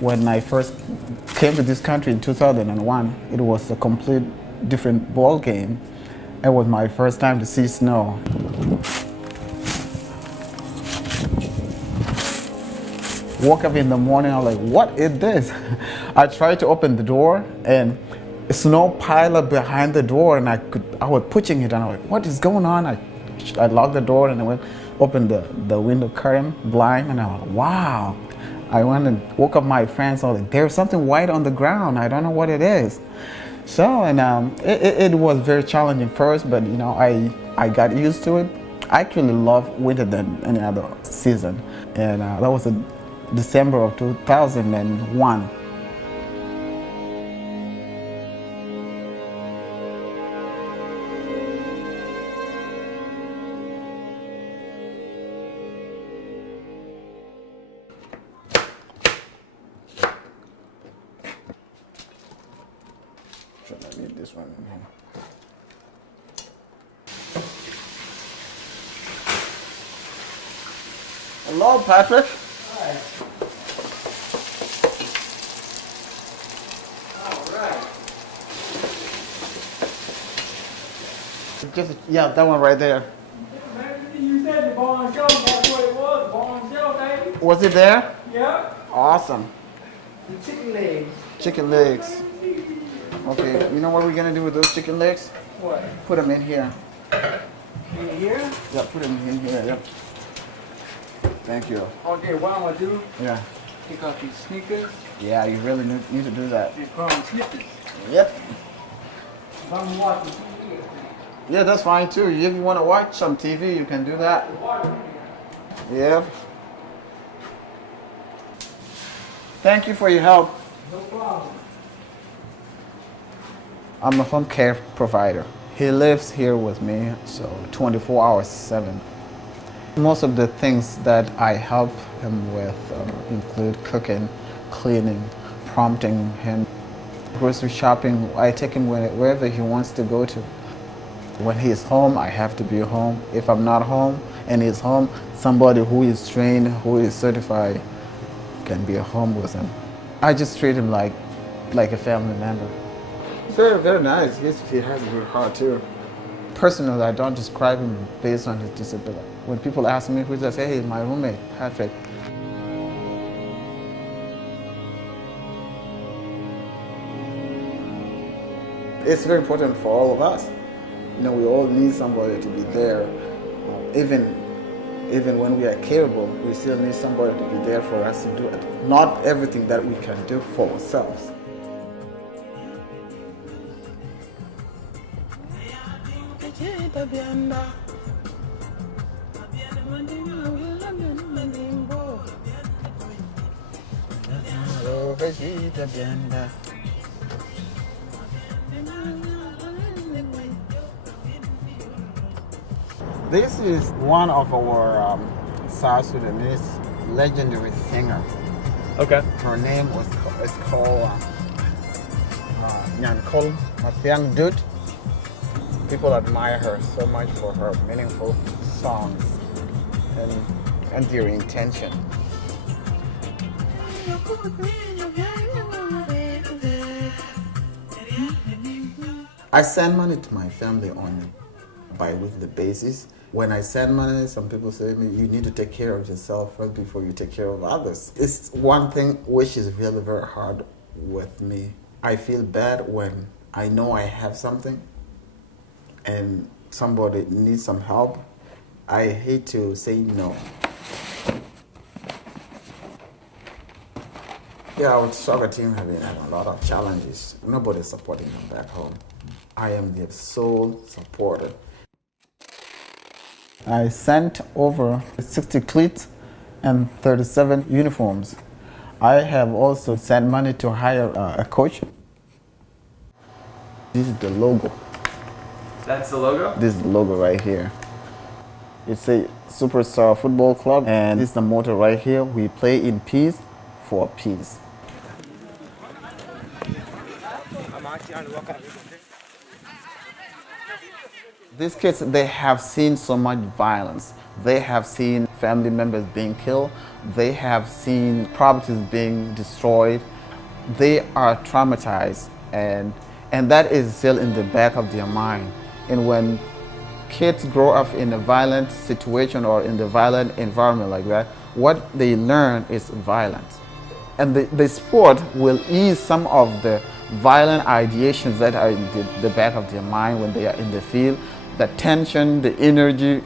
When I first came to this country in 2001, it was a complete different ball game. It was my first time to see snow. Woke up in the morning, I was like, what is this? I tried to open the door and snow piled up behind the door, and I was pushing it and I was like, what is going on? I locked the door and I went opened the window curtain blind, and I was like, wow. I went and woke up my friends. I was like, there's something white on the ground. I don't know what it is. So, and it was very challenging first, but I got used to it. I actually love winter than any other season, and that was in December of 2001. Should I need this one? Hello, Patrick. Hi. All right. Just, yeah, that one right there. You said the barn show, that's what it was, barn show, baby. Was it there? Yep. Awesome. The chicken legs. Chicken legs. Okay, you know what we're gonna do with those chicken legs? What? Put them in here. In here? Yeah, put them in here. Yep. Thank you. Okay, what I'm gonna do, Yeah. pick up these sneakers Yeah, you really need to do that. and put on slippers. Yep. If I'm watching TV, Yeah, that's fine too. If you want to watch some TV, you can do that. Yep. Thank you for your help. no problem. I'm a home care provider. He lives here with me, so 24 hours 7. Most of the things that I help him with include cooking, cleaning, prompting him, grocery shopping. I take him wherever he wants to go to. When he's home, I have to be home. If I'm not home and he's home, somebody who is trained, who is certified, can be at home with him. I just treat him like a family member. Very, very nice. He has a good heart too. Personally, I don't describe him based on his disability. When people ask me, who's that? Hey, he's my roommate, Patrick. It's very important for all of us. We all need somebody to be there. Even when we are capable, we still need somebody to be there for us to do it. Not everything that we can do for ourselves. This is one of our South Sudanese legendary singer. Okay. Her name is called Nyankol Mathiang Dut. People admire her so much for her meaningful songs and their intention. I send money to my family on a bi-weekly basis. When I send money, some people say to me, you need to take care of yourself first before you take care of others. It's one thing which is really very hard with me. I feel bad when I know I have something and somebody needs some help. I hate to say no. Yeah, our soccer team have been having a lot of challenges. Nobody's supporting them back home. I am their sole supporter. I sent over 60 cleats and 37 uniforms. I have also sent money to hire a coach. This is the logo. That's the logo? This is the logo right here. It's a Superstar Football Club, and this is the motto right here. We play in peace for peace. These kids, they have seen so much violence. They have seen family members being killed. They have seen properties being destroyed. They are traumatized, and that is still in the back of their mind. And when kids grow up in a violent situation or in the violent environment like that, what they learn is violence. And the sport will ease some of the violent ideations that are in the back of their mind when they are in the field. The tension, the energy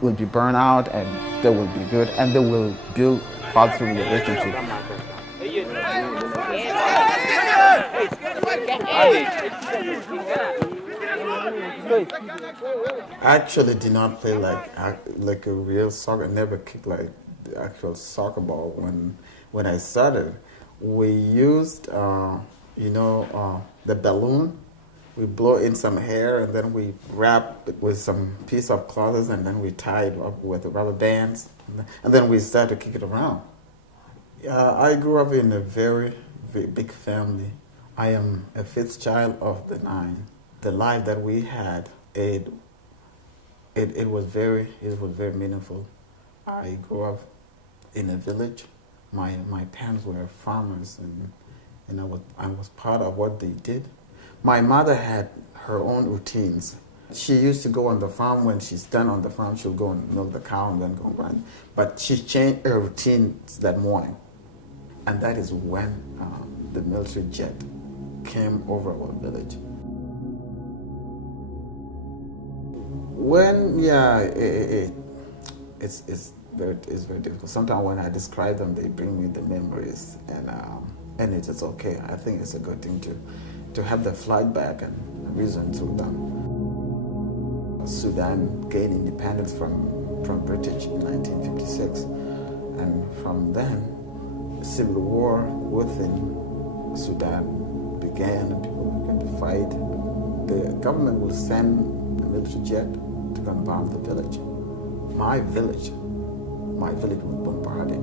will be burned out, and they will be good, and they will build positive relationships. I actually did not play like a real soccer. Never kicked like the actual soccer ball. When I started, we used the balloon. We blow in some air, and then we wrap it with some piece of cloth, and then we tie it up with rubber bands, and then we start to kick it around. I grew up in a very, very big family. I am a fifth child of the 9. The life that we had, it was very meaningful. I grew up in a village. My parents were farmers, and I was part of what they did. My mother had her own routines. She used to go on the farm. When she's done on the farm, she'll go and milk the cow and then go and run. But she changed her routines that morning. And that is when the military jet came over our village. It's very difficult. Sometimes when I describe them, they bring me the memories, and it is okay. I think it's a good thing to have the flight back and reason through them. Sudan gained independence from British in 1956, and from then, civil war within Sudan began, and people began to fight. The government will send the military jet to go and bomb the village. My village was bombarded.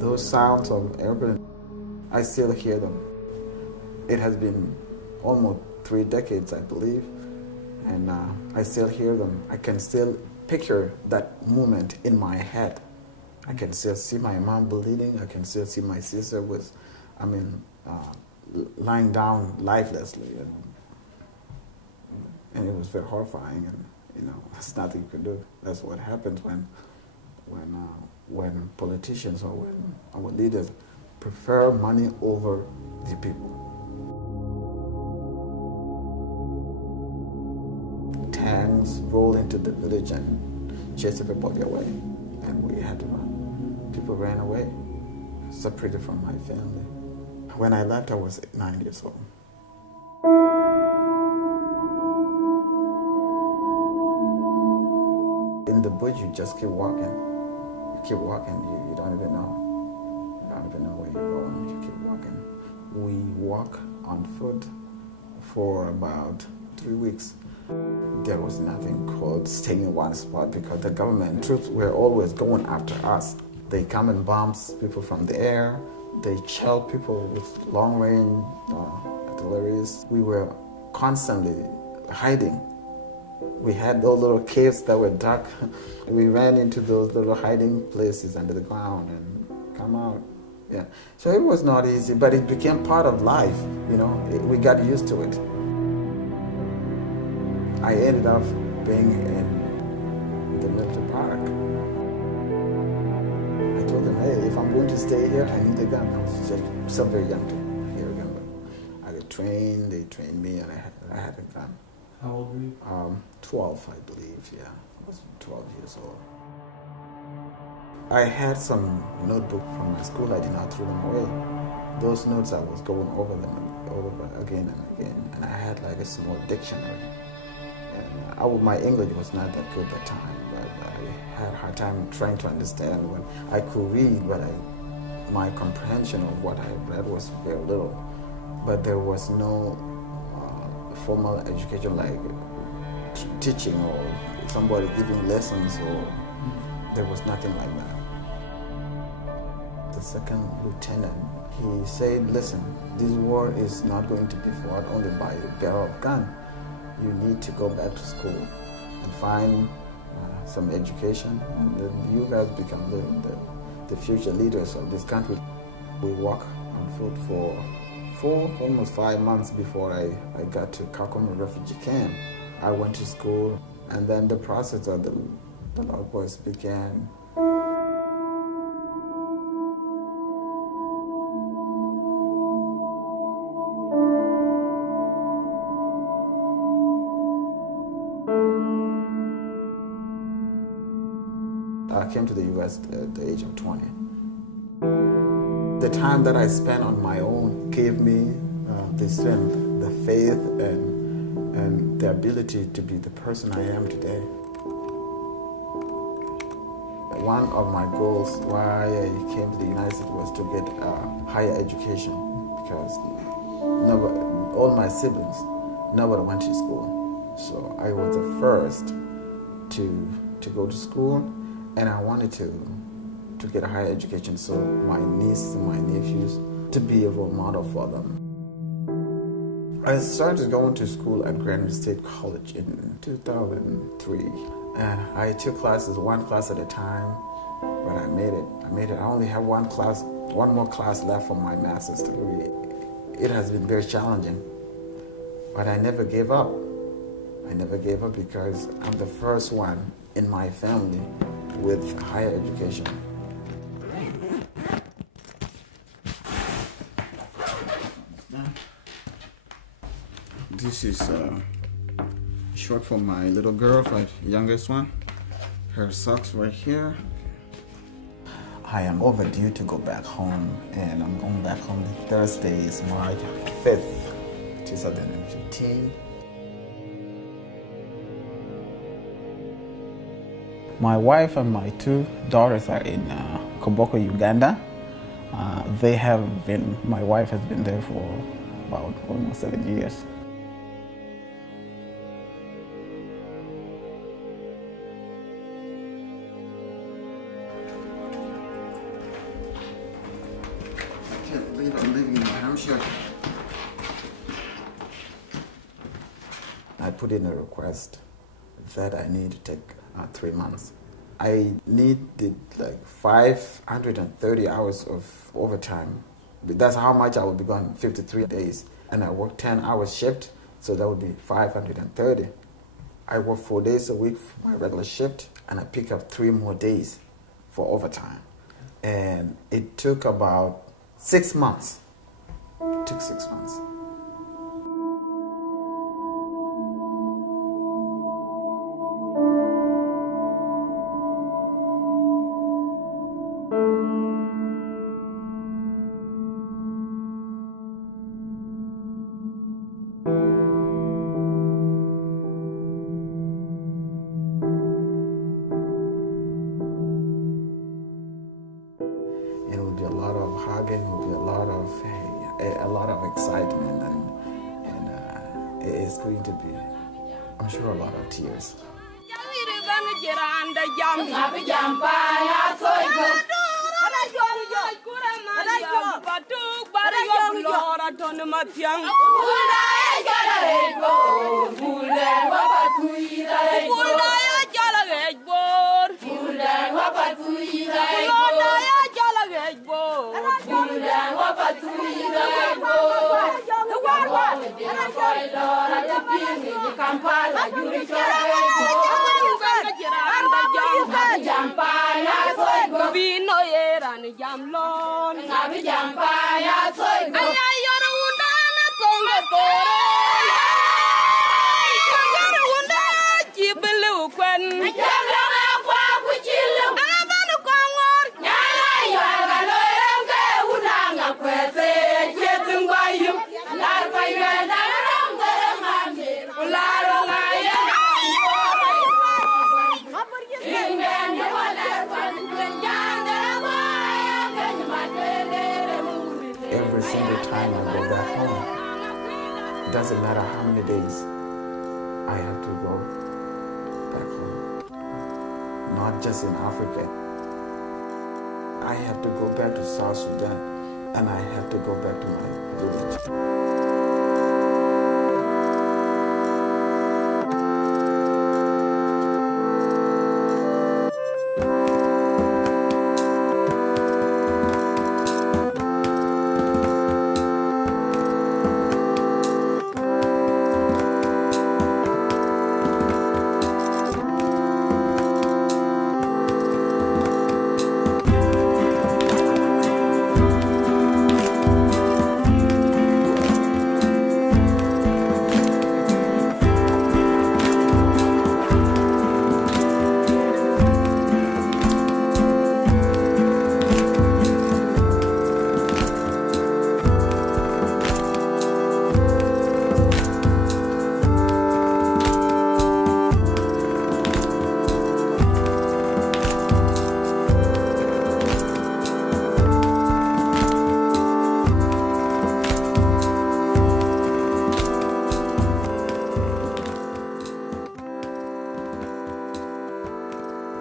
Those sounds of airplane, I still hear them. It has been almost 3 decades, I believe, and I still hear them. I can still picture that moment in my head. I can still see my mom bleeding. I can still see my sister lying down lifelessly, and it was very horrifying. And there's nothing you can do. That's what happens when politicians or when our leaders prefer money over the people. Tanks rolled into the village and chased everybody away, and we had to run. People ran away, separated from my family. When I left, I was 9 years old. In the bush, you just keep walking. You keep walking, you don't even know. You don't even know where you're going, you keep walking. We walk on foot for about 3 weeks. There was nothing called staying in one spot because the government troops were always going after us. They come and bomb people from the air. They shell people with long-range artillery. We were constantly hiding. We had those little caves that were dark. We ran into those little hiding places under the ground and come out. Yeah. So it was not easy, but it became part of life. We got used to it. I ended up being in the military park. I told them, hey, if I'm going to stay here, I need a gun. I was still very young to hear a gun, but I got trained, they trained me, and I had a gun. How old were you? 12, I believe, yeah. I was 12 years old. I had some notebook from my school. I did not throw them away. Those notes, I was going over them over again and again, and I had like a small dictionary. And my English was not that good at that time, but I had a hard time trying to understand when I could read, but my comprehension of what I read was very little. But there was no formal education like teaching or somebody giving lessons, or there was nothing like that. The second lieutenant, he said, listen, this war is not going to be fought only by a bearer of gun. You need to go back to school and find some education, and then you guys become the future leaders of this country. We walk on foot for almost 5 months before I got to Kakuma refugee camp. I went to school, and then the process of the Loud Boys began. I came to the U.S. at the age of 20. The time that I spent on my own gave me the strength, the faith, and the ability to be the person I am today. One of my goals why I came to the United States was to get higher education, because all my siblings, nobody went to school. So I was the first to go to school, and I wanted to get a higher education so my nieces and my nephews to be a role model for them. I started going to school at Granite State College in 2003, and I took classes one class at a time, but I made it. I only have one more class left for my master's degree. It has been very challenging, but I never gave up. I never gave up because I'm the first one in my family with higher education. This is short for my little girl, my youngest one. Her socks right here. I am overdue to go back home, and I'm going back home Thursday, is March 5th, 2015. My wife and my 2 daughters are in Koboko, Uganda. My wife has been there for about almost 7 years. I can't believe I'm living in New Hampshire. I put in a request that I need to take 3 months. I needed like 530 hours of overtime. That's how much I would be gone 53 days. And I work 10-hour shift, so that would be 530. I work 4 days a week for my regular shift, and I pick up 3 more days for overtime. And it took about 6 months. It took 6 months. It will be a lot of hugging, will be a lot of excitement, and it's going to be, I'm sure, a lot of tears. Every single time I go back home, it doesn't matter how many days I have to go back home. Not just in Africa. I have to go back to South Sudan, and I have to go back to my village.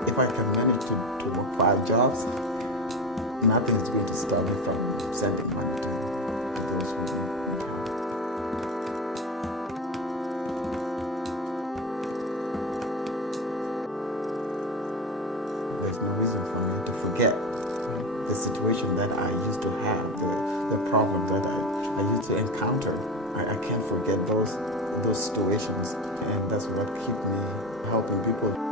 If I can manage to work 5 jobs, nothing is going to stop me from sending money to those who need help. There's no reason for me to forget the situation that I used to have, the problems that I used to encounter. I can't forget those situations, and that's what keeps me helping people.